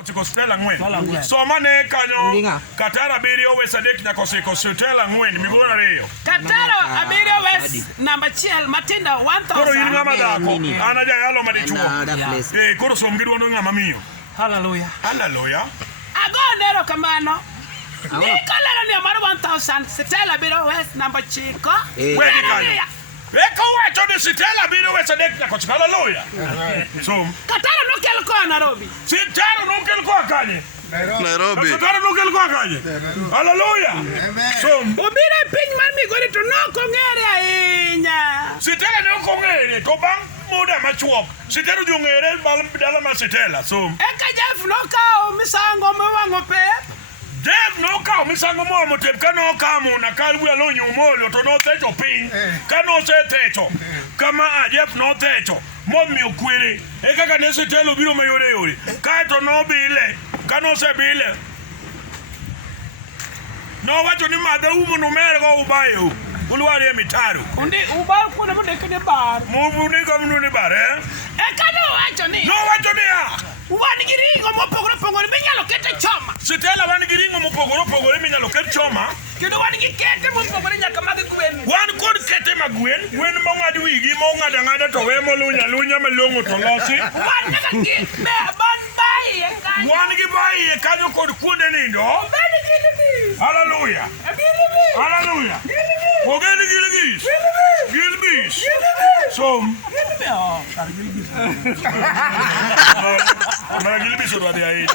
Ochiko Stella ng'wen. Somane kanyo Katara abiriyo West adek nyaka osiko Stella ng'wen migora ariyo. Katara abiriyo West namba achiel Matinda 1000. Koro in ng'ama dhako, an aja yalo madichuo. Koro som gi duono ng'ama miyo. Hallelujah. Hallelujah. Ago nero kamano. Nika lero ni amaro 1000 Stella abiriyo West namba 9. Wedi kanyo. Eka wacho ni Stella abiriyo West adek nyaka osiko. Hallelujah. Som. Katara nokel koa Nairobi. Stella nokel koa kanye? Nairobi. Stella nokel koa kanye? Hallelujah. Som. Obiro piny mar Migori to nokong'ere ahinya. Stella ne okong'ere to bang' muda machuok. Stella odhi ong'ere dala mar Stella. Som. Eka Jeff nokawo misango miwang'o pep. Jeff nokawo misango momo tep ka nokamo na kalwe alonyo umolo to nothecho piny. Ka nosethecho kama Jeff nothecho momiyo kwere. Kaka ne Stella obiro mayore yore. Kaeto nobile. Ka nosebile. Nowacho ni madhe umo numergo ubayo. Ulwari mitaro. Undi ubar kuna munde kene bar. Mubuni kamnu ni bar eh? Eka nowacho ni. Nowacho ni wan gi ring'o mopogore opogore minyalo kete choma. Stella wan gi ring'o mopogore opogore minyalo ket choma. Kendo wan gi kete mopogore nyaka mag gwen. Wan kod kete mag gwen, gwen mong'ad wigi mong'ad ang'ada to we molunya lunya malong'o to losi. Wan nyaka gi ban baie kanyo. Wan gi baie kanyo kod kuonde nindo. Bed gilbis. Hallelujah. Gilbis. Hallelujah. Ogeni gilbis. Gilbis. Som. Mara gilbis odwa dhi ahinya.